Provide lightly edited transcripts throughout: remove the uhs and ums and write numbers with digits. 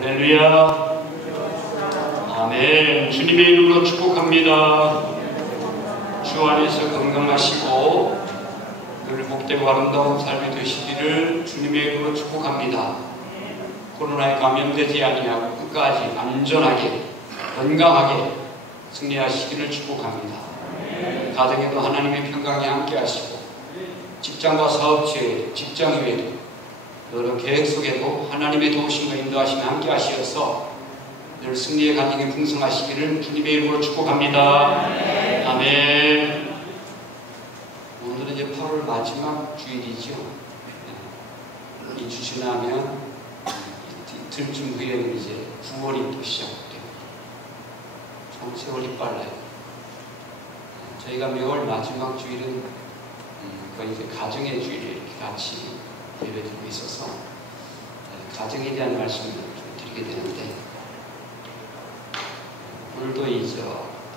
할렐루야. 아멘. 주님의 이름으로 축복합니다. 주 안에서 건강하시고 늘 복되고 아름다운 삶이 되시기를 주님의 이름으로 축복합니다. 코로나에 감염되지 아니하고 끝까지 안전하게 건강하게 승리하시기를 축복합니다. 가정에도 하나님의 평강이 함께 하시고 직장과 사업체, 직장 외에도 여러 계획 속에도 하나님의 도우심과 인도하심이 함께 하시어서 늘 승리의 간증이 풍성하시기를 주님의 이름으로 축복합니다. 아멘. 오늘은 이제 8월 마지막 주일이죠. 이 주 지나면 이틀쯤 후에는 이제 9월이 또 시작됩니다. 참 세월이 빨라요. 저희가 매월 마지막 주일은 거의 이제 가정의 주일에 이렇게 같이 예배드리고 있어서 가정에 대한 말씀을 좀 드리게 되는데, 오늘도 이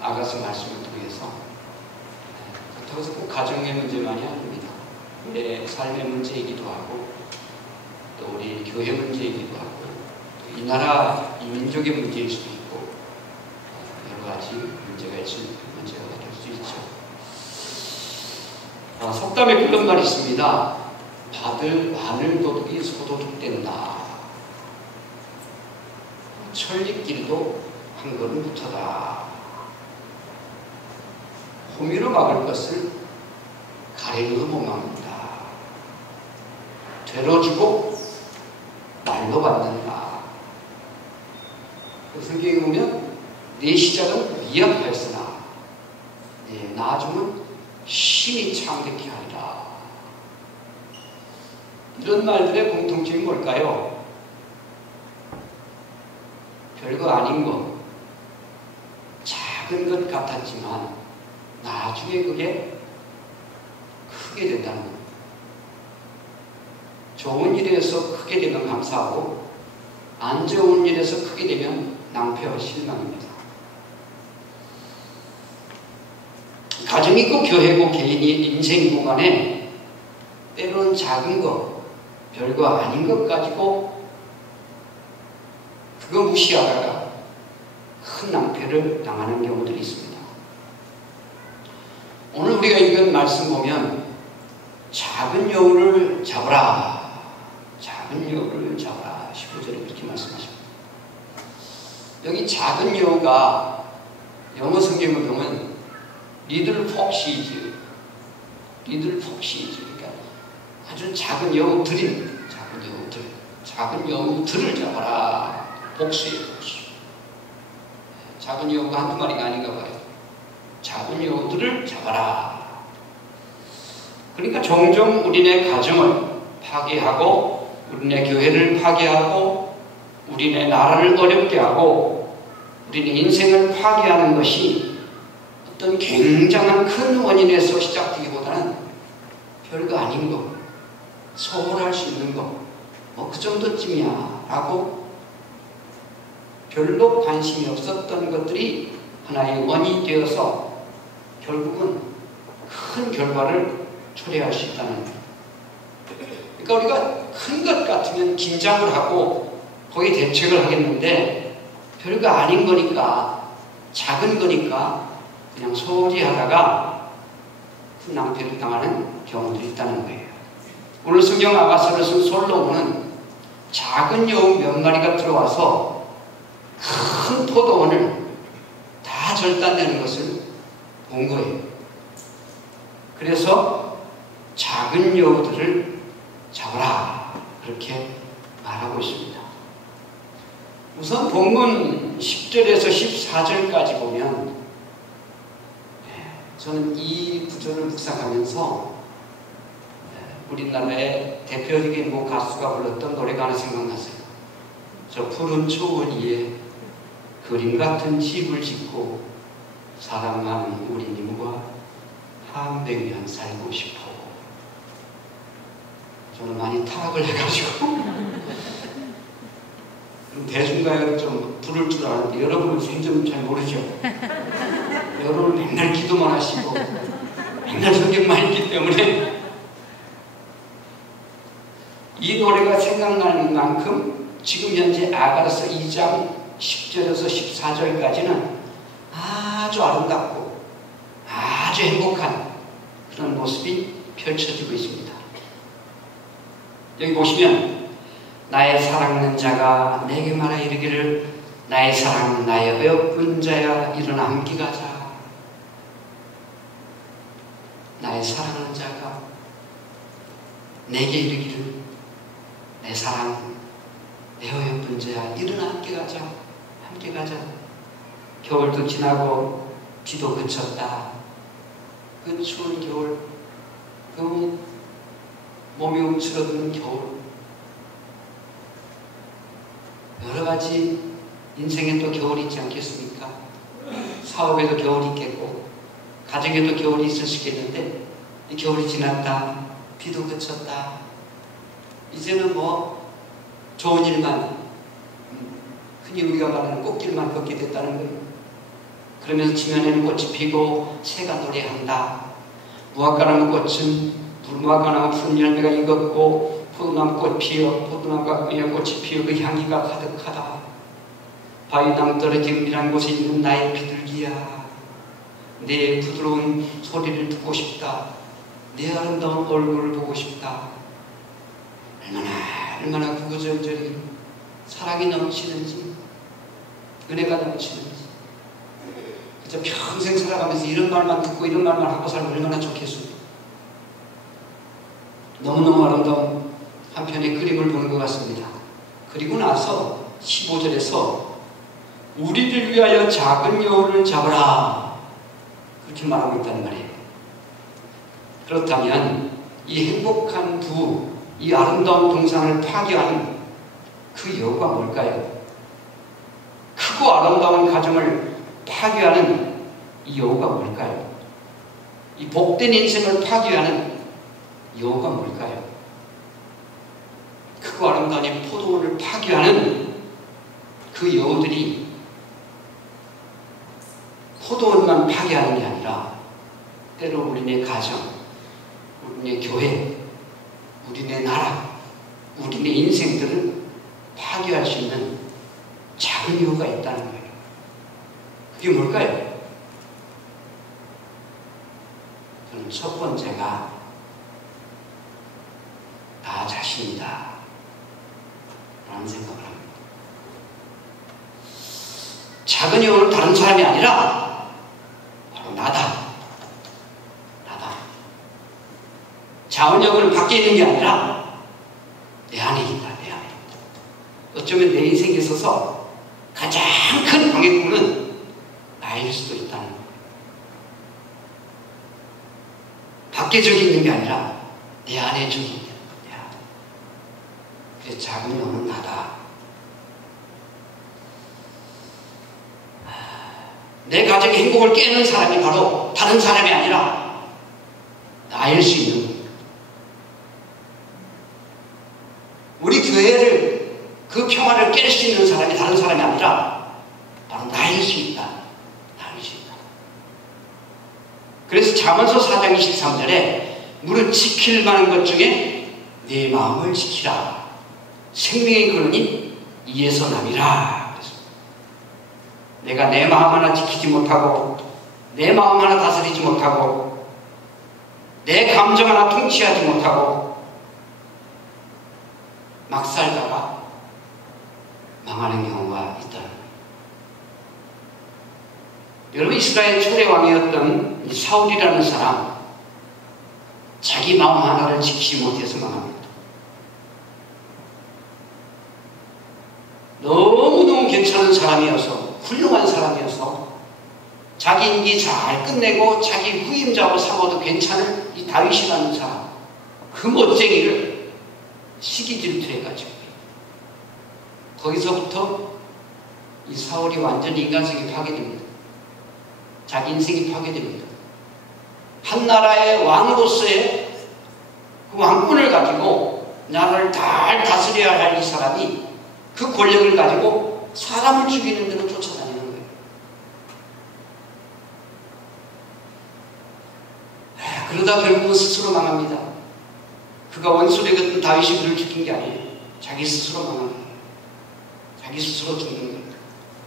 아가서 말씀을 통해서 그렇다고 해서 꼭 가정의 문제만이 아닙니다. 내 삶의 문제이기도 하고 또 우리 교회 문제이기도 하고 또 이 나라 이 민족의 문제일 수도 있고 여러 가지 문제가 될 수 있죠. 속담에 그런 말이 있습니다. 받을 마늘 도둑이 소도둑된다. 천리길도 한 걸음부터다. 호미로 막을 것을 가래로 못 막는다. 되로 주고 말로 받는다. 그 성경에 보면 내 시작은 미약하였으나 내 나중은 신이 창대케 하리라. 이런 말들의 공통점이 뭘까요? 별거 아닌 것, 작은 것 같았지만 나중에 그게 크게 된다는 것. 좋은 일에서 크게 되면 감사하고 안 좋은 일에서 크게 되면 낭패와 실망입니다. 가정이고 교회고 개인이 인생이고 간에 때로는 작은 것, 별거 아닌 것 가지고 그거 무시하다가 큰 낭패를 당하는 경우들이 있습니다. 오늘 우리가 읽은 말씀 보면 작은 여우를 잡아라, 작은 여우를 잡아라 15절에 그렇게 말씀하십니다. 여기 작은 여우가 영어 성경을 보면 리들 폭시즈, 그러니까 아주 작은 여우들입니다. 작은 여우들을 잡아라. 복수예요, 복수. 작은 여우가 한두 마리가 아닌가 봐요. 작은 여우들을 잡아라. 그러니까 종종 우리네 가정을 파괴하고 우리네 교회를 파괴하고 우리네 나라를 어렵게 하고 우리네 인생을 파괴하는 것이 어떤 굉장한 큰 원인에서 시작되기보다는 별거 아닌 것, 소홀할 수 있는 것, 뭐 그 정도쯤이야 라고 별로 관심이 없었던 것들이 하나의 원인이 되어서 결국은 큰 결과를 초래할 수 있다는 거예요. 그러니까 우리가 큰 것 같으면 긴장을 하고 거기에 대책을 하겠는데 별거 아닌 거니까, 작은 거니까 그냥 소홀히 하다가 큰 낭패를 당하는 경우들이 있다는 거예요. 오늘 성경 아가서를 쓴 솔로몬은 작은 여우 몇 마리가 들어와서 큰 포도원을 다 절단내는 것을 본 거예요. 그래서 작은 여우들을 잡아라 그렇게 말하고 있습니다. 우선 본문 10절에서 14절까지 보면 저는 이 구절을 묵상하면서 우리나라의 대표적인 모 가수가 불렀던 노래가 하나 생각났어요. 저 푸른 초원 위에 그림 같은 집을 짓고 사랑하는 우리님과 한백년 살고 싶어. 저는 많이 타락을 해가지고 대중가요를 좀 부를 줄 아는데 여러분은 생전 잘 모르죠. 여러분 맨날 기도만 하시고 맨날 성경만 읽기 때문에 이 노래가 생각나는 만큼 지금 현재 아가서 2장 10절에서 14절까지는 아주 아름답고 아주 행복한 그런 모습이 펼쳐지고 있습니다. 여기 보시면 나의 사랑하는 자가 내게 말하 이르기를 나의 사랑은 나의 어여쁜 자야 일어나 함께 가자. 나의 사랑하는 자가 내게 이르기를 내 사랑 내 어여쁜 자야 일어나 함께 가자. 함께 가자. 겨울도 지나고 비도 그쳤다. 그 추운 겨울, 그 몸이 움츠러드는 겨울, 여러 가지 인생에 또 겨울이 있지 않겠습니까? 사업에도 겨울이 있겠고 가정에도 겨울이 있을 수 있겠는데 이 겨울이 지났다. 비도 그쳤다. 이제는 뭐 좋은 일만, 흔히 우리가 말하는 꽃길만 걷게 됐다는 거예요. 그러면서 지면에는 꽃이 피고 새가 노래한다. 무화과나무 꽃은 무화과나무 푸른 열매가 익었고 포도나무 꽃 피어 포도나무가 꽃이 피어 그 향기가 가득하다. 바위나무 떨어진 밀한 곳에 있는 나의 비둘기야. 내 부드러운 소리를 듣고 싶다. 내 아름다운 얼굴을 보고 싶다. 얼마나 구구절절히 사랑이 넘치는지 은혜가 넘치는지 그저 평생 살아가면서 이런 말만 듣고 이런 말만 하고 살면 얼마나 좋겠습니까? 너무너무 아름다운 한 편의 그림을 보는 것 같습니다. 그리고 나서 15절에서 우리를 위하여 작은 여우를 잡으라 그렇게 말하고 있다는 말이에요. 그렇다면 이 행복한 부, 이 아름다운 동산을 파괴하는 그 여우가 뭘까요? 크고 아름다운 가정을 파괴하는 이 여우가 뭘까요? 이 복된 인생을 파괴하는 여우가 뭘까요? 크고 아름다운 이 포도원을 파괴하는 그 여우들이 포도원만 파괴하는 게 아니라 때로 우리네 가정, 우리네 교회, 우리네 나라, 우리네 인생들을 파괴할 수 있는 작은 이유가 있다는 거예요. 그게 뭘까요? 저는 첫 번째가 나 자신이다 라는 생각을 합니다. 작은 이유는 다른 사람이 아니라 바로 나다. 작은 여우는 밖에 있는 게 아니라 내 안에 있다. 내 안에 있다. 어쩌면 내 인생에 있어서 가장 큰 방해꾼은 나일 수도 있다는 거예요. 밖에 저기 있는 게 아니라 내 안에 저기 있는 거야. 그래서 작은 여우는 나다. 내 가정의 행복을 깨는 사람이 바로 다른 사람이 아니라 나일 수 있는 거예요. 우리 교회를 그 평화를 깰 수 있는 사람이 다른 사람이 아니라 바로 나일 수 있다. 나일 수 있다. 그래서 잠언서 4장 23절에 무릇 지킬 만한 것 중에 내 마음을 지키라. 생명의 근원이 이에서 남이라. 내가 내 마음 하나 지키지 못하고 내 마음 하나 다스리지 못하고 내 감정 하나 통치하지 못하고 막 살다가 망하는 경우가 있다는 거예요. 여러분, 이스라엘 초대 왕이었던 이 사울이라는 사람, 자기 마음 하나를 지키지 못해서 망합니다. 너무너무 괜찮은 사람이어서, 훌륭한 사람이어서 자기 임기 잘 끝내고 자기 후임자로 삼아도 괜찮은 이 다윗이라는 사람, 그 멋쟁이를 시기 질투해가지고 거기서부터 이 사울이 완전히 인간성이 파괴됩니다. 자기 인생이 파괴됩니다. 한 나라의 왕으로서의 그 왕권을 가지고 나라를 잘 다스려야 할 이 사람이 그 권력을 가지고 사람을 죽이는 데로 쫓아다니는 거예요. 그러다 결국은 스스로 망합니다. 그가 원수되었던 다윗이 그를 죽인 게 아니에요. 자기 스스로 망합니다. 자기 스스로 죽는 거예요.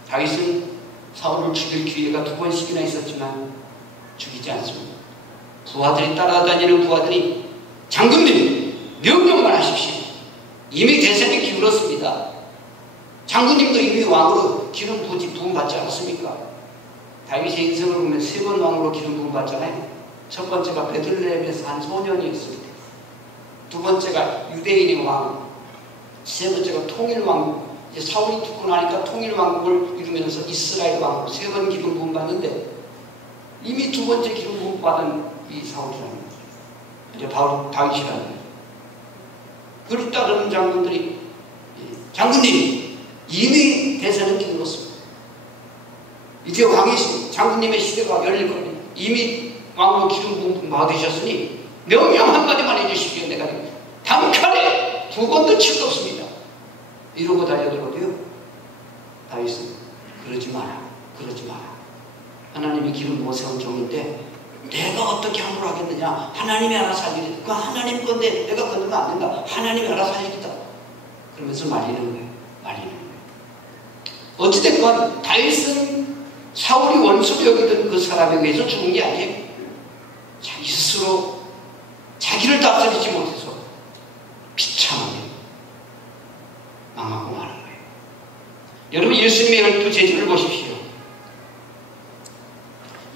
다윗은 사울을 죽일 기회가 2번씩이나 있었지만 죽이지 않습니다. 부하들이 따라다니는 부하들이 장군님 명령만 하십시오. 이미 대선이 기울었습니다. 장군님도 이미 왕으로 기름 부음 받지 않았습니까? 다윗의 인생을 보면 3번 왕으로 기름 부음 받잖아요. 첫 번째가 베들레헴에서 한 소년이었습니다. 두 번째가 유대인의 왕, 세 번째가 통일왕. 이제 사울이 죽고 나니까 통일왕국을 이루면서 이스라엘 왕으로 3번 기름 부음 받는데 이미 2번째 기름 부음 받은 이 사울이라는 거예요. 이제 바로 다윗이라는 거예요. 그를 따르는 장군들이 장군님 이미 대선은 기울었습니다. 이제 왕이 장군님의 시대가 열릴 겁니다. 이미 왕으로 기름 부음 받으셨으니 명령 한마디만 해주십시오. 내가 단칼에 2번도 칠 수 없습니다. 이러고 달려들어도요. 다윗은 그러지 마라. 그러지 마라. 하나님이 기름 부어 세운 종인데 내가 어떻게 함부로 하겠느냐. 하나님이 알아서 하리라. 그건 하나님 건데 내가 건너면 안 된다. 하나님이 알아서 하리다. 그러면서 말리는 거예요. 말리는 거예요. 어찌됐건 다윗은 사울이 원수로 여기던 그 사람에 의해서 죽은 게 아니에요. 자기 스스로 자기를 다스리지 못해서 비참하게 망하고 마는 거예요. 여러분 예수님의 12제자를 보십시오.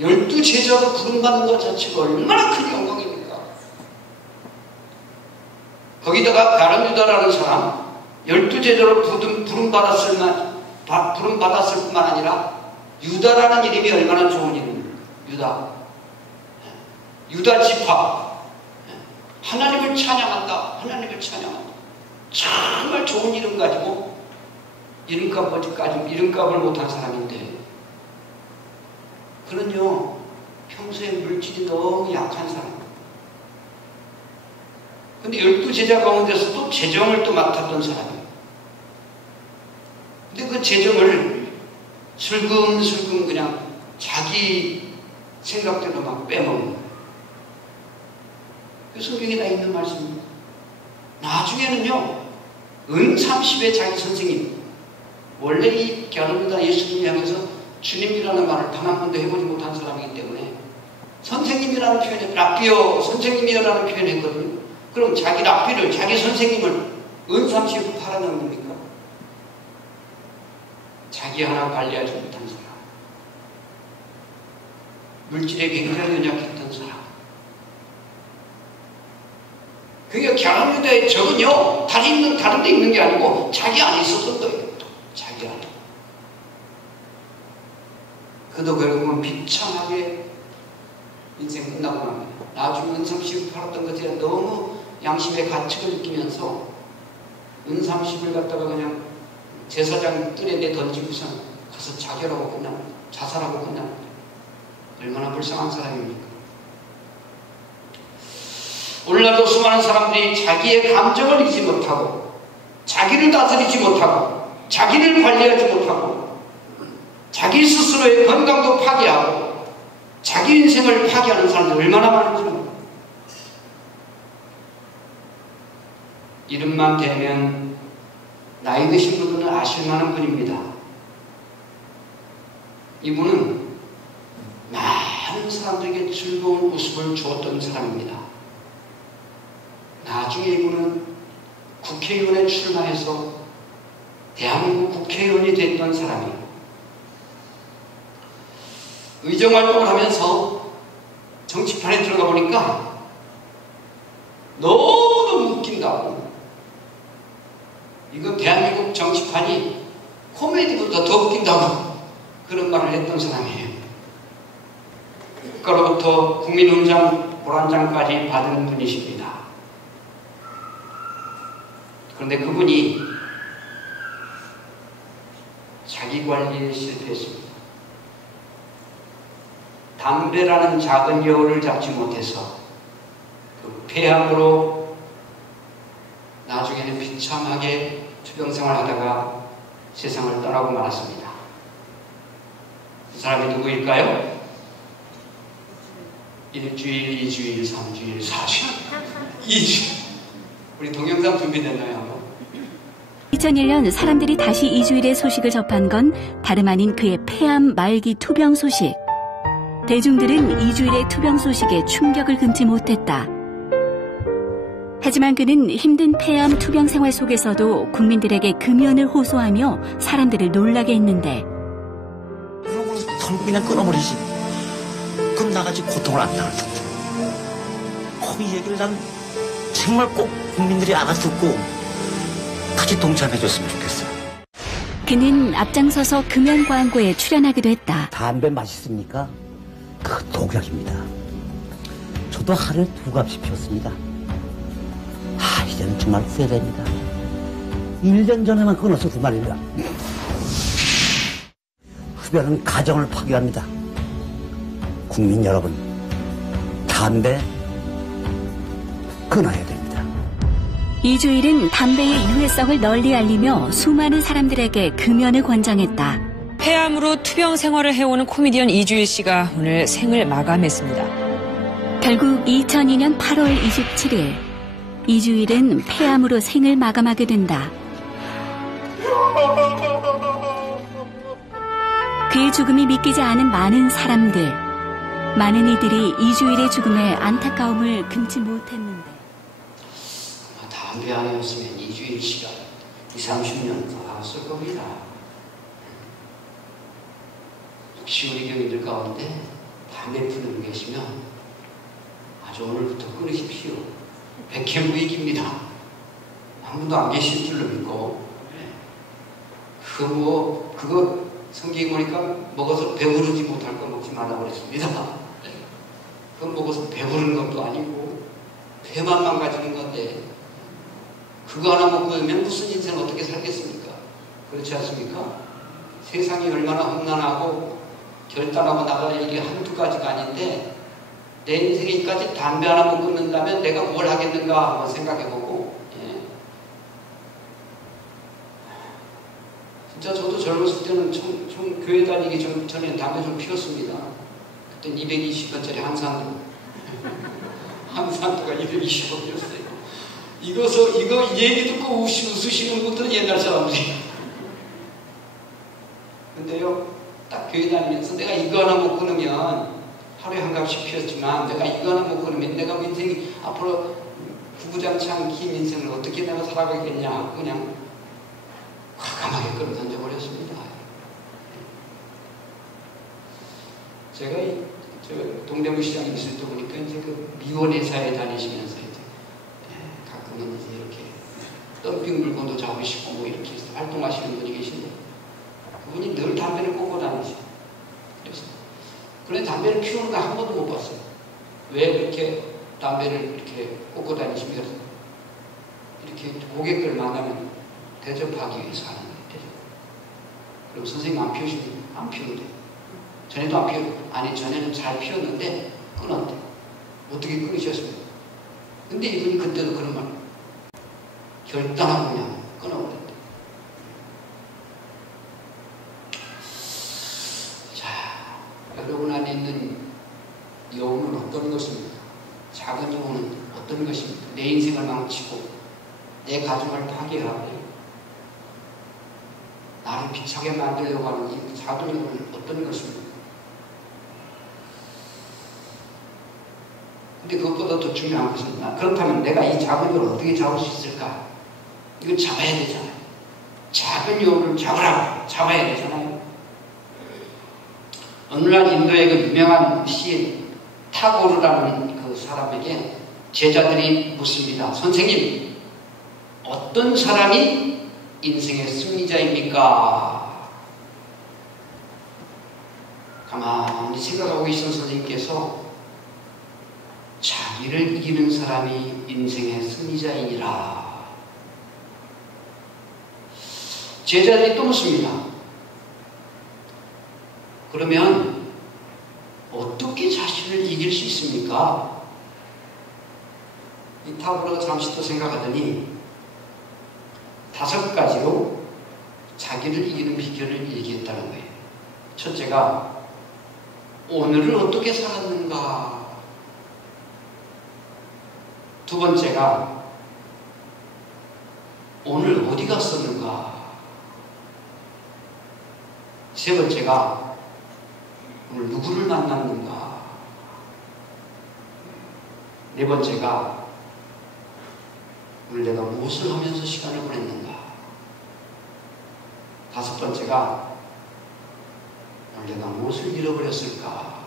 12제자로 부름받는 것 자체가 얼마나 큰 영광입니까? 거기다가 가룟 유다라는 사람 12제자로 부름받았을 뿐만 아니라 유다라는 이름이 얼마나 좋은 이름입니까? 유다 지파. 하나님을 찬양한다. 하나님을 찬양한다. 정말 좋은 이름 가지고 이름값을 못한 사람인데 그는요 평소에 물질이 너무 약한 사람. 근데 12제자 가운데서도 재정을 또 맡았던 사람이에요. 근데 그 재정을 슬금슬금 그냥 자기 생각대로 막 빼먹는 거예요. 그 성경에 다 있는 말씀입니다. 나중에는요 은 30의 자기 선생님, 원래 이 가룟유다 예수님이 하면서 주님이라는 말을 단 한 번도 해보지 못한 사람이기 때문에 선생님이라는 표현에 랍비어 선생님이라는 표현을 했거든요. 그럼 자기 랍비를 자기 선생님을 은 30을 팔아넣은 겁니까? 자기 하나 관리하지 못한 사람, 물질에 굉장히 연약했던 사람. 그러니까 가룟유다의 적은요 다른 데 있는 게 아니고 자기 안에 있었던 거예요. 자기 안에. 그도 결국은 비참하게 인생 끝나고 납니다. 나중에 은30을 팔았던 것에 너무 양심의 가책을 느끼면서 은30을 갖다가 그냥 제사장 뜰에 내던지고선 가서 자결하고 끝납니다. 자살하고 끝납니다. 얼마나 불쌍한 사람입니까? 오늘날도 수많은 사람들이 자기의 감정을 이기지 못하고 자기를 다스리지 못하고 자기를 관리하지 못하고 자기 스스로의 건강도 파괴하고 자기 인생을 파괴하는 사람들이 얼마나 많은지 모릅니다. 이름만 대면 나이 드신 분들은 아실만한 분입니다. 이분은 많은 사람들에게 즐거운 웃음을 주었던 사람입니다. 나중에 이분은 국회의원에 출마해서 대한민국 국회의원이 됐던 사람이에요. 의정활동을 하면서 정치판에 들어가 보니까 너무너무 웃긴다고. 이거 대한민국 정치판이 코미디보다 더 웃긴다고 그런 말을 했던 사람이에요. 국가로부터 국민훈장, 보란장까지 받은 분이십니다. 그런데 그분이 자기 관리에 실패했습니다. 담배라는 작은 여우를 잡지 못해서 그 폐암으로 나중에는 비참하게 투병생활 하다가 세상을 떠나고 말았습니다. 그 사람이 누구일까요? 1주일, 2주일, 3주일, 4주일, 2주일. 우리 동영상 준비됐나요? 2001년 사람들이 다시 이주일의 소식을 접한 건 다름 아닌 그의 폐암 말기 투병 소식. 대중들은 이주일의 투병 소식에 충격을 금치 못했다. 하지만 그는 힘든 폐암 투병 생활 속에서도 국민들에게 금연을 호소하며 사람들을 놀라게 했는데, 그러고 털고 그냥 끊어버리지. 그럼 나같이 고통을 안 당할 텐데. 이 얘기를 난 정말 꼭 국민들이 알아듣고 같이 동참해줬으면 좋겠어. 그는 앞장서서 금연 광고에 출연하기도 했다. 담배 맛있습니까? 그 독약입니다. 저도 하루에 2갑씩 피웠습니다. 이제는 정말 후회됩니다. 1년 전에만 끊었어도 말입니다. 흡연은 가정을 파괴합니다. 국민 여러분, 담배 끊어야 됩니다. 이주일은 담배의 유해성을 널리 알리며 수많은 사람들에게 금연을 권장했다. 폐암으로 투병 생활을 해오는 코미디언 이주일 씨가 오늘 생을 마감했습니다. 결국 2002년 8월 27일 이주일은 폐암으로 생을 마감하게 된다. 그의 죽음이 믿기지 않은 많은 사람들, 많은 이들이 이주일의 죽음에 안타까움을 금치 못했는데, 담배 아니었으면 이주일 씨가 20-30년 살았을 겁니다. 혹시 우리 교인들 가운데 담배 피는 분 계시면 아주 오늘부터 끊으십시오. 백해무익입니다. 한 분도 안 계실 줄로 믿고, 그거 성경에 보니까 먹어서 배부르지 못할 거 먹지 말라고 그랬습니다. 그거 먹어서 배부른 것도 아니고 배만 망가지는 건데, 그거 하나 먹고 오면 무슨 인생을 어떻게 살겠습니까? 그렇지 않습니까? 세상이 얼마나 험난하고 결단하고 나갈 일이 한두 가지가 아닌데, 내 인생에 이까지 담배 하나 못 끊는다면 내가 뭘 하겠는가 한번 생각해보고, 진짜 저도 젊었을 때는 좀 교회 다니기 전에 담배 좀 피웠습니다. 그때 220원짜리 한산도가 220원이었어요. 이거 얘기 듣고 웃으시는 분들은 옛날 사람들이. 근데요, 딱 교회 다니면서 내가 이거 하나 못 끊으면, 하루에 한 갑씩 피웠지만 내가 이거 하나 못 끊으면 내가 인생이 앞으로 구구장창 긴 인생을 어떻게 내가 살아가겠냐 하고 그냥 과감하게 끌어 던져버렸습니다. 제가 동대문 시장에 있을 때 보니까 이제 그 미원회사에 다니시면서 이제 가끔은 이제 이렇게 덤핑 물건도 잡으시고 뭐 이렇게 활동하시는 분이 계신데, 그분이 늘 담배를 꽂고 다니세요. 그런데 담배를 피우는 거 한 번도 못 봤어요. 왜 그렇게 담배를 이렇게 꽂고 다니시면 이렇게 고객들 만나면 대접하기 위해서 하는 거예요. 대접. 그럼 선생님 안 피우시면 안 피우는데, 전에도 안 피우고, 아니 전에는 잘 피웠는데 끊었대. 어떻게 끊으셨습니까? 근데 이분이 그때도 그런 말, 결단하고 그냥 끊어버렸대. 여러분 안에 있는 여우는 어떤 것입니까? 작은 여우는 어떤 것입니까? 내 인생을 망치고 내 가정을 파괴하고 나를 비참하게 만들려고 하는 이 작은 여우는 어떤 것입니까? 근데 그것보다 더 중요한 것은, 그렇다면 내가 이 작은 여우를 어떻게 잡을 수 있을까? 이거 잡아야 되잖아요. 작은 여우를 잡아야 되잖아요. 어느 날 인도의 그 유명한 시인 타고르라는 그 사람에게 제자들이 묻습니다. 선생님, 어떤 사람이 인생의 승리자입니까? 가만히 생각하고 계신 선생님께서 자기를 이기는 사람이 인생의 승리자이니라. 제자들이 또 묻습니다. 그러면 어떻게 자신을 이길 수 있습니까? 이 타고르가 잠시 또 생각하더니 5가지로 자기를 이기는 비결을 얘기했다는 거예요. 첫째가 오늘을 어떻게 살았는가. 두 번째가 오늘 어디 갔었는가? 세 번째가 오늘 누구를 만났는가? 네 번째가 오늘 내가 무엇을 하면서 시간을 보냈는가? 다섯 번째가 오늘 내가 무엇을 잃어버렸을까?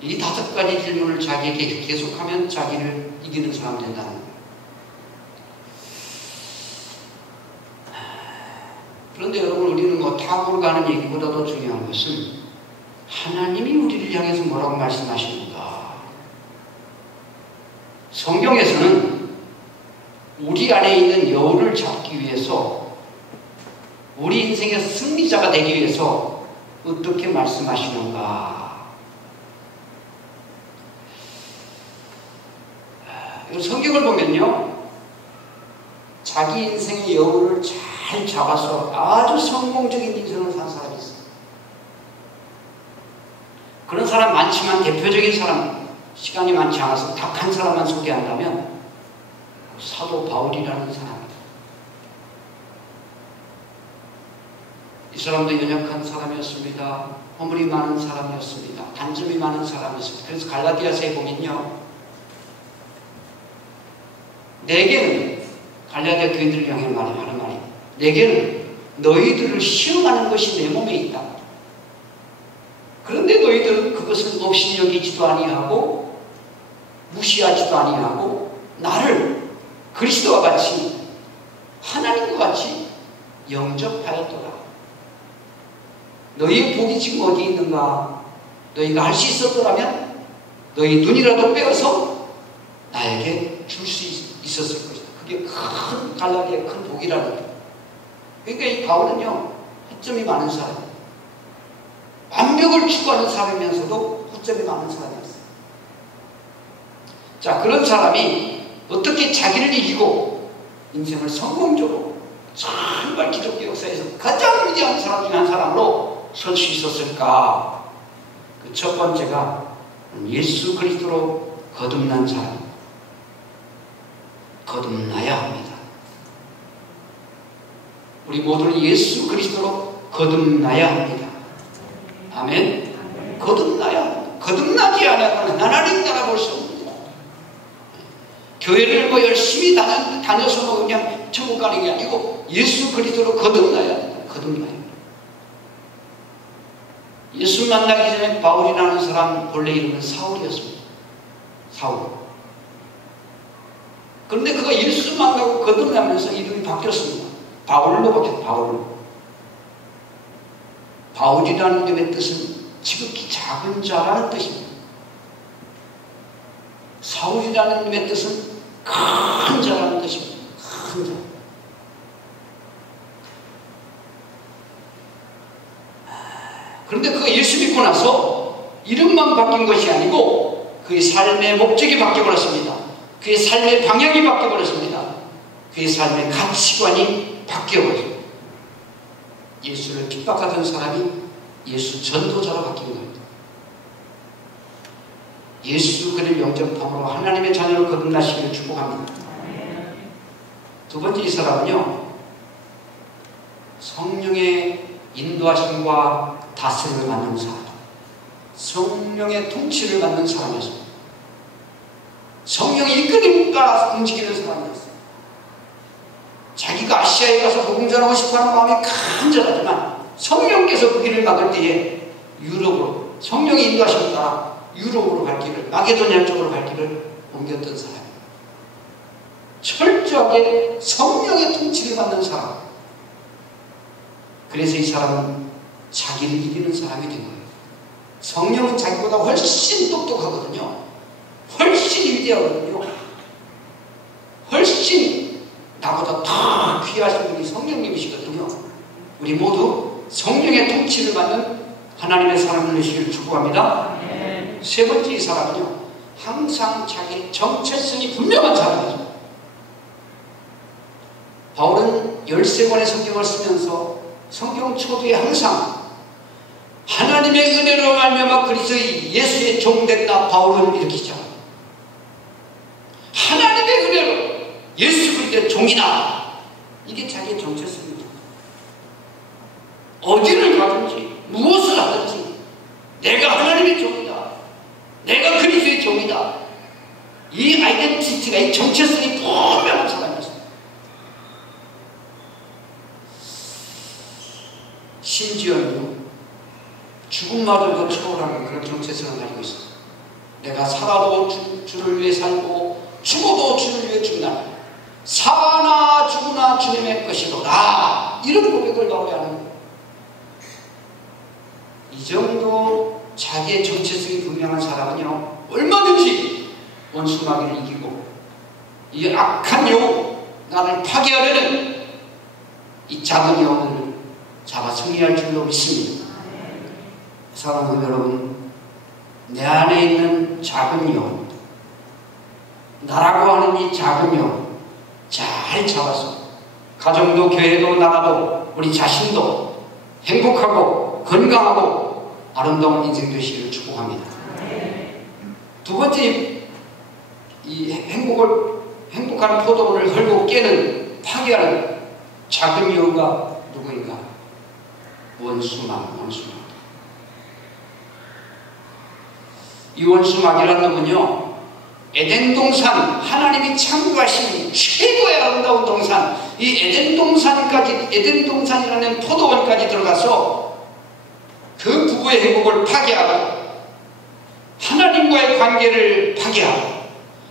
이 다섯 가지 질문을 자기에게 계속하면 자기를 이기는 사람이 된다는 거예요. 그런데 여러분, 우리는 뭐 타고를 가는 얘기보다도 중요한 것은 하나님이 우리를 향해서 뭐라고 말씀하십니까? 성경에서는 우리 안에 있는 여우를 잡기 위해서, 우리 인생의 승리자가 되기 위해서 어떻게 말씀하시는가? 성경을 보면요, 자기 인생의 여우를 잘 잡아서 아주 성공적인 인생을 산 사람이 있어요. 그런 사람 많지만 대표적인 사람, 시간이 많지 않아서 딱 한 사람만 소개한다면 사도 바울이라는 사람입니다. 이 사람도 연약한 사람이었습니다. 허물이 많은 사람이었습니다. 단점이 많은 사람이었습니다. 그래서 갈라디아서에 보면요, 내게는, 갈라디아 교인들을 향해 하는 말이, 내게는 너희들을 시험하는 것이 내 몸에 있다. 그런데 너희들은 그것을 없이 여기지도 아니하고 무시하지도 아니하고 나를 그리스도와 같이, 하나님과 같이 영접하였도다. 너희의 복이 지금 어디 있는가? 너희가 할 수 있었더라면 너희 눈이라도 빼어서 나에게 줄 수 있었을 것이다. 그게 큰, 갈라디아의 큰 복이라는 거예요. 그러니까 이 바울은요, 허점이 많은 사람, 완벽을 추구하는 사람이면서도 허점이 많은 사람이었어요. 자, 그런 사람이 어떻게 자기를 이기고 인생을 성공적으로 정말 기독교 역사에서 가장 위대한 사람 중에 한 사람으로 설 수 있었을까? 그 첫 번째가 예수 그리스도로 거듭난 사람. 거듭나야 합니다. 우리 모두는 예수 그리스도로 거듭나야 합니다. 아멘. 거듭나야 합니다. 거듭나지 않으면 하나님 나라 볼 수 없습니다. 교회를 뭐 열심히 다녀서 뭐 그냥 천국 가는 게 아니고 예수 그리스도로 거듭나야 합니다. 거듭나야 합니다. 예수 만나기 전에 바울이라는 사람 본래 이름은 사울이었습니다. 사울. 그런데 그가 예수 만나고 거듭나면서 이름이 바뀌었습니다. 바울로 바뀌었어요. 바울로. 바울이라는 이름의 뜻은 지극히 작은 자라는 뜻입니다. 사울이라는 이름의 뜻은 큰 자라는 뜻입니다. 큰 자. 그런데 그가 예수 믿고 나서 이름만 바뀐 것이 아니고 그의 삶의 목적이 바뀌어버렸습니다. 그의 삶의 방향이 바뀌어버렸습니다. 그의 삶의 가치관이 바뀌어버렸습니다. 예수를 핍박하던 사람이 예수 전도자로 바뀐 겁니다. 예수 그를 영접함으로 하나님의 자녀로 거듭나시기를 축복합니다. 두 번째 이 사람은요, 성령의 인도하심과 다스림을 받는 사람, 성령의 통치를 받는 사람이었습니다. 성령의 이끌림 따라 움직이는 사람이었어요. 자기가 아시아에 가서 복음 전하고 싶어하는 마음이 간절하지만 성령께서 그 길을 막을 때에 유럽으로, 성령의 인도하심을 따라 유럽으로 갈 길을, 마게도니아 쪽으로 갈 길을 옮겼던 사람이에요. 철저하게 성령의 통치를 받는 사람. 그래서 이 사람은 자기를 이기는 사람이 된 거예요. 성령은 자기보다 훨씬 똑똑하거든요. 훨씬 위대하거든요. 훨씬 나보다 더 귀하신 분이 성령님이시거든요. 우리 모두 성령의 통치를 받는 하나님의 사람을 되시기를 축복합니다. 세 번째 이 사람은요, 항상 자기 정체성이 분명한 사람이죠. 바울은 13권의 성경을 쓰면서 성경 초두에 항상 하나님의 은혜로 말미암아 그리스도의 예수의 종됐다 바울은 이렇게 시작합니다. 하나님의 은혜로 예수 그리스도의 그리스도의 종이다. 이게 자기의 정체성입니다. 어디를 가든지 무엇을 하든지 내가 하나님의 종이다. 내가 그리스도의 종이다. 이 아이덴티티가, 이 정체성이 분명한 사람이었습니다. 심지어는 죽음마저도 초월하는 그런 정체성을 가지고 있었어요. 내가 살아도 주를 위해 살고 죽어도 주를 위해 죽나, 사나 죽으나 주님의 것이로다. 이런 고백을 나오게 하는 거예요. 이 정도 자기의 정체성이 분명한 사람은요, 얼마든지 원수 마귀를 이기고 이 악한 영, 나를 파괴하려는 이 작은 영을 잡아 승리할 줄로 믿습니다. 사랑하는 여러분, 내 안에 있는 작은 영, 나라고 하는 이 작은 영 잘 잡아서 가정도 교회도 나라도 우리 자신도 행복하고 건강하고 아름다운 인생 되시기를 축복합니다. 두 번째, 이 행복한 포도원을 헐고 깨는, 파괴하는 작은 여우가 누구인가? 원수마귀. 이 원수마귀라는 놈은요, 에덴 동산, 하나님이 창조하신 최고의 아름다운 동산, 이 에덴 동산이라는 포도원까지 들어가서 그 부부의 행복을 파괴하고 하나님과의 관계를 파괴하고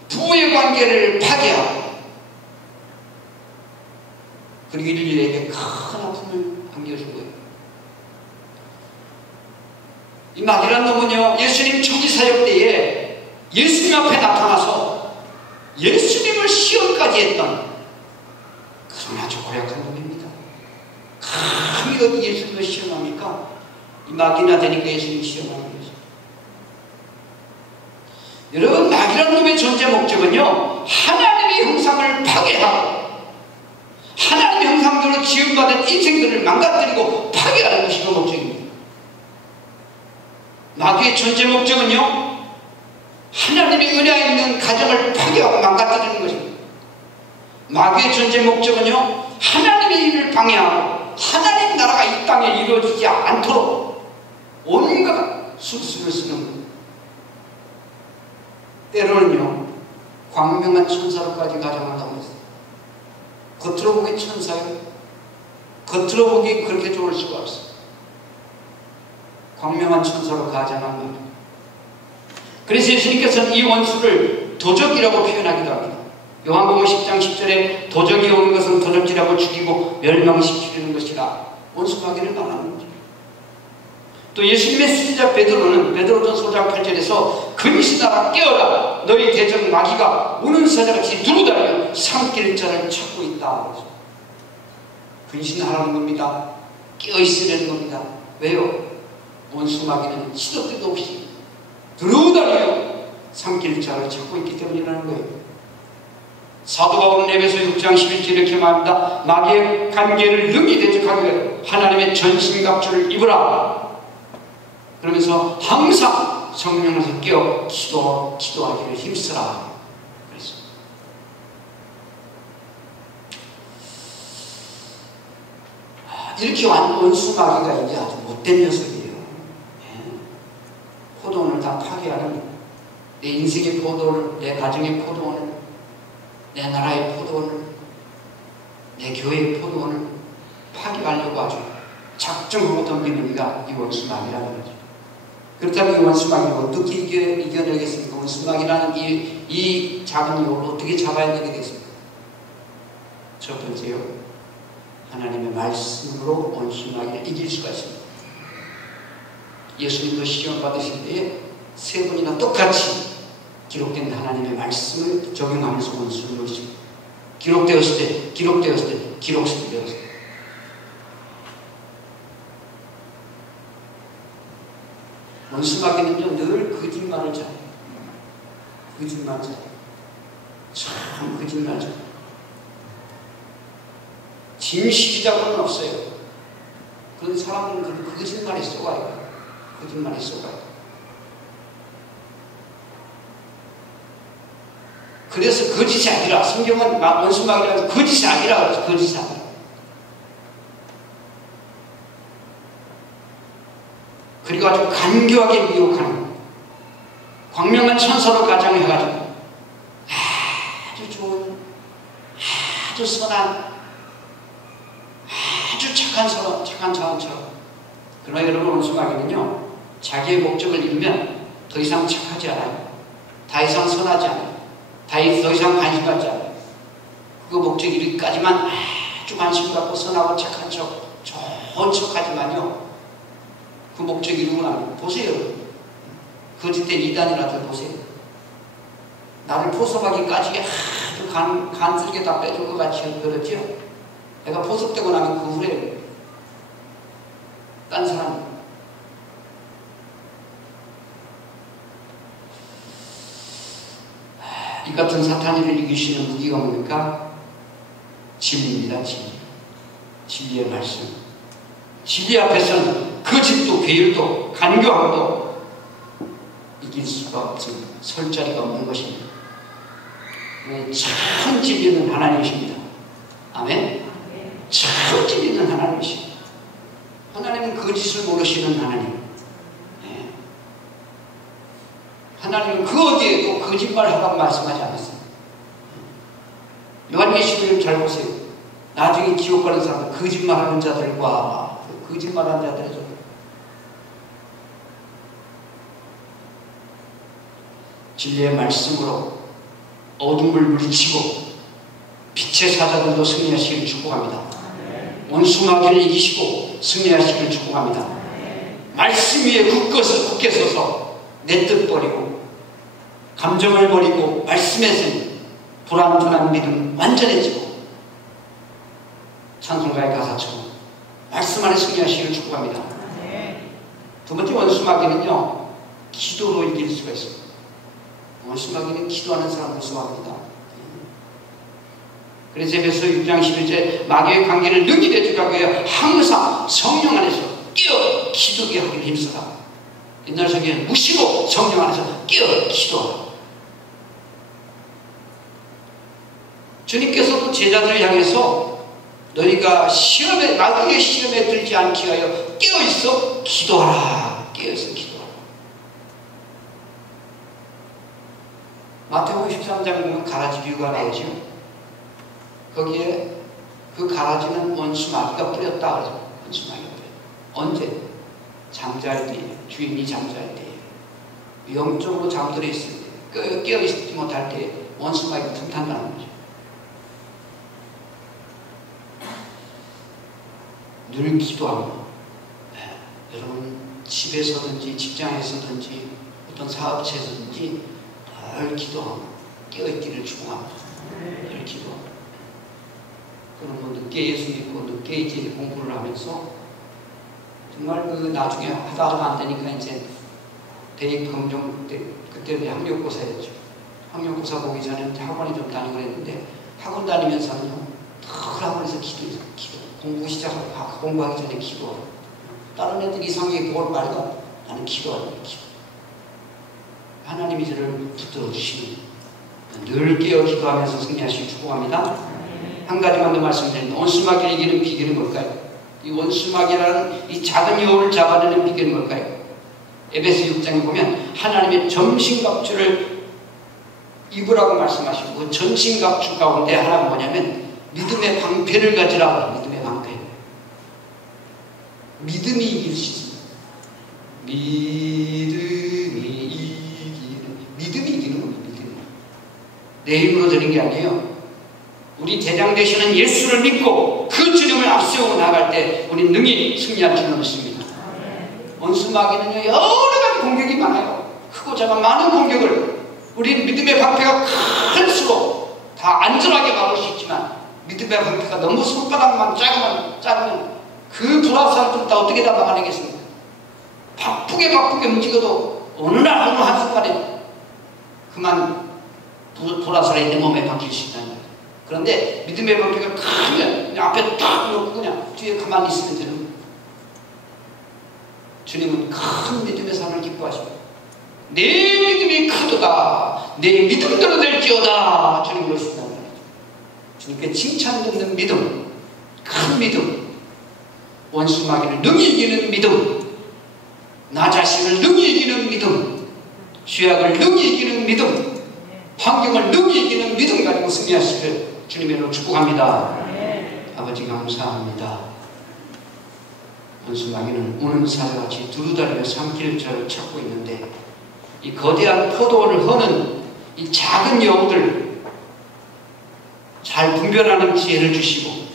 부부의 관계를 파괴하고 그리고 인류에게 큰 아픔을 안겨준 거예요. 이 마귀란 놈은요, 예수님 초기사역 때에 예수님 앞에 나타나서 예수님을 시험까지 했던 그런 아주 고약한 놈입니다. 감히 어디 예수님을 시험합니까? 이 마귀나 되니까 예수님 시험하는 거죠. 여러분, 마귀란 놈의 존재 목적은요, 하나님의 형상을 파괴하고 하나님의 형상대로 지음받은 인생들을 망가뜨리고 파괴하는 것이 그 목적입니다. 마귀의 존재 목적은요, 하나님의 은혜에 있는 가정을 파괴하고 망가뜨리는 것입니다. 마귀의 존재 목적은요, 하나님의 일을 방해하고 하나님 나라가 이 땅에 이루어지지 않도록 온갖 수술을 쓰는 겁니다. 때로는요, 광명한 천사로까지 가정한다고 했어요. 겉으로 보기 천사요, 겉으로 보기 그렇게 좋을 수가 없어요. 광명한 천사로 가정한 겁니다. 그래서 예수님께서는 이 원수를 도적이라고 표현하기도 합니다. 요한복음 10장 10절에 도적이 오는 것은 도적질하고 죽이고 멸망시키는 것이라 원수 마귀를 말하는 거죠. 또 예수님의 수제자 베드로전 5장 8절에서 근신하라 깨어라 너희 대적 마귀가 우는 사자같이 두루다니며 삼킬 자를 찾고 있다. 근신하라는 겁니다. 깨어있으려는 겁니다. 왜요? 원수 마귀는 시도 때도 없이 두루다니며 삼킬 자를 찾고 있기 때문이라는 거예요. 사도 바울은 에베소 6장 11절 이렇게 말합니다. 마귀의 관계를 능히 대적하기 위해 하나님의 전신갑주를 입으라. 그러면서 항상 성령에서 깨어 기도하기를 힘쓰라. 그랬습니다. 이렇게 원수 마귀가 이제 아주 못된 녀석이에요. 포도원을 다 파괴하는, 내 인생의 포도원을, 내 가정의 포도원을, 내 나라의 포도원을, 내 교회의 포도원을 파괴하려고 아주 작정하고 덤비는 이가 이 원수마귀라는 거죠. 그렇다면 이 원수마귀를 어떻게 이겨내겠습니까? 원수마귀라는 이 작은 영을 어떻게 잡아야 되겠습니까? 첫 번째요, 하나님의 말씀으로 원수마귀를 이길 수가 있습니다. 예수님도 시험 받으실 때에 세 번이나 똑같이 기록된 하나님의 말씀을 적용하면서 원수를 놓으십니다. 기록되었을 때, 기록되었을 때. 원수마귀는요, 늘 거짓말을 잘해요. 거짓말 잘해요. 참 거짓말 잘해요. 진실이자고는 없어요. 그런 사람들은 그 거짓말에 속아요. 거짓말에 속아요. 그래서 거짓이 아니라, 성경은 원수막이라고 거짓이 아니라 그래서 거짓이 아니라. 그리고 아주 간교하게 미혹하는 광명한 천사로 가장해가지고 아주 좋은, 아주 선한, 아주 착한 사람처럼. 그러나 여러분, 원수마귀는요, 자기의 목적을 이루면 더 이상 착하지 않아요. 더 이상 선하지 않아요. 더 이상 관심 갖지 않아요. 그 목적 이루기까지만 아주 관심 갖고 선하고 착한 척, 좋은 척 하지만요, 그 목적 이루고 나면, 보세요. 거짓된 이단이라도 보세요. 나를 포섭하기까지 아주 간쓸게 다 빼줄 것 같이 그렇죠? 내가 포섭되고 나면 그 후에 딴 사람, 이 같은 사탄이를 이기시는 무기가 뭡니까? 진리입니다. 진리. 진리의 말씀. 진리 앞에서는 거짓도 괴율도 간교함도 이길 수가 없습니다. 설 자리가 없는 것입니다. 참 진리는 하나님이십니다. 아멘? 참 진리는 하나님이십니다. 하나님은 거짓을 모르시는 하나님. 네. 하나님은 그 어디에도 거짓말하라고 말씀하지 않았어요. 요한계시록을 잘 보세요. 나중에 지옥 가는 사람은 거짓말하는 자들과 거짓말하는 자들이죠. 진리의 말씀으로 어둠을 물리치고 빛의 사자들도 승리하시기를 축복합니다. 원수마귀를 이기시고 승리하시기를 축복합니다. 말씀 위에 굳게 서서 내 뜻 버리고 감정을 버리고 말씀에 선 불완전한 믿음 완전해지고 찬송가의 가사처럼 말씀 안에 승리하시기를 축복합니다. 두 번째, 원수마귀는요, 기도로 이길 수가 있습니다. 원수마귀는 기도하는 사람 무서워합니다. 그래서 에베소 6장 11절 마귀의 관계를 능히 대적하기 위해 항상 성령 안에서 깨어 기도하게 하기를 힘쓰라. 옛날 성경에는 무시고 성령 안에서 깨어 기도하라. 주님께서도 제자들을 향해서 너희가 마귀의 시험에 들지 않기 위하여 깨어있어 기도하라. 깨어있어 기도하라. 마태복음 13장 보면 가라지 비유가 나오죠. 거기에 그 가라지는 원수마귀가 뿌렸다 그러죠. 원수마귀가 뿌렸다. 언제? 잠잘 때에, 주인이 잠잘 때에, 영적으로 잠들어 있을 때, 깨어있지 못할 때에 원수마귀가 틈탄다는 거죠. 늘 기도하고, 여러분 집에서든지 직장에서든지 어떤 사업체에서든지 늘 기도하고 깨어있기를 축복합니다. 늘 기도하고. 그런 뭐 늦게 예수 믿고 늦게 이제 공부를 하면서 정말 그 나중에 하다가 안 되니까 이제 대입 검정 때 그때 학력고사였죠. 학력고사 보기 전에 학원에 좀 다니고 그랬는데 학원 다니면서는요 늘 학원에서 기도 공부 시작하고 공부하기 전에 기도하고 다른 애들이 이상하게 그걸 말고 나는 기도하는 거예요. 기도. 하나님이 저를 붙들어 주시는 늘 깨어 기도하면서 승리하시길 축복합니다. 한 가지만 더 말씀드립니다. 원수마귀를 이기는 비결은 뭘까요? 이 원수마귀라는 이 작은 여우를 잡아내는 비결은 뭘까요? 에베소 6장에 보면 하나님의 전신갑주를 입으라고 말씀하시고 그 전신갑주 가운데 하나가 뭐냐면 믿음의 방패를 가지라고. 믿음의 방패. 믿음이 이길 수 있습니다. 믿음이 이기는 겁니다. 내 힘으로 되는 게 아니에요. 우리 대장 되시는 예수를 믿고 그 주님을 앞세우고 나갈 때 우리 능히 승리할 줄로 믿습니다. 원수마귀는요 여러 가지 공격이 많아요. 크고 작은 많은 공격을 우리 믿음의 방패가 클수록 다 안전하게 막을 수 있지만 믿음의 방패가 너무 손바닥만 작으면 그 불화살들 다 어떻게 다 막아내겠습니까? 바쁘게 움직여도 어느 날 어느 한순간에 그만 불화살이 내 몸에 박힐 수 있다는 거예요. 그런데 믿음의 방패가 크면 그냥 앞에 딱 놓고 그냥 뒤에 가만히 있으면 되는 거예요. 주님은 큰 믿음의 삶을 기뻐하십니다. 내 믿음이 크도다. 내 믿음대로 될지어다. 주님 그러신다. 주님께 칭찬 듣는 믿음, 큰 믿음, 원수 마귀를 능히 이기는 믿음, 나 자신을 능히 이기는 믿음, 죄악을 능히 이기는 믿음, 환경을 능히 이기는 믿음 가지고 승리하시길 주님으로 축복합니다. 아버지 감사합니다. 원수 마귀는 우는 사자같이 두루다리며 삼킬 저를 찾고 있는데 이 거대한 포도원을 허는 이 작은 영들 잘 분별하는 지혜를 주시고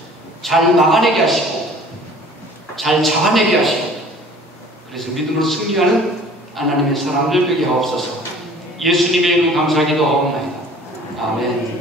잘 막아내게 하시고 잘 잡아내게 하시고 그래서 믿음으로 승리하는 하나님의 사랑을 되게 하옵소서. 예수님의 이름으로 감사하기도 하옵나이다. 아멘.